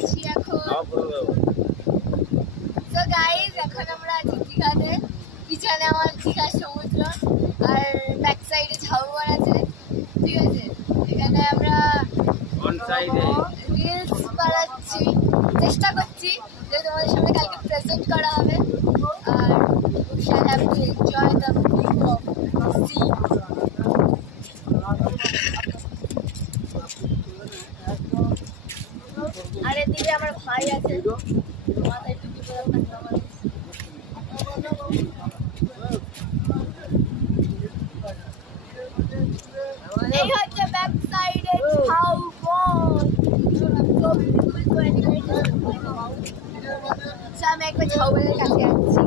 আছি এখন। তো গাইস এখন আমরা আছি দীঘাতে। পিছনে আমার দীঘার সমুদ্র আর ব্যাক সাইডে ঝাউবন আছে, ঠিক আছে। এখানে আমরা রিলস বানাচ্ছি, চেষ্টা করছি যে তোমাদের সামনে কালকে প্রেজেন্ট করা হবে। আর we shall have to enjoy the view of the sea. আর এদিকে আমার ভাই আছে, মাথায় টুপি পরে থাকবে আমার। এই হচ্ছে ব্যাক সাইডে ঝাউবন। আমি একবার ঝাউবনের কাছে যাচ্ছি।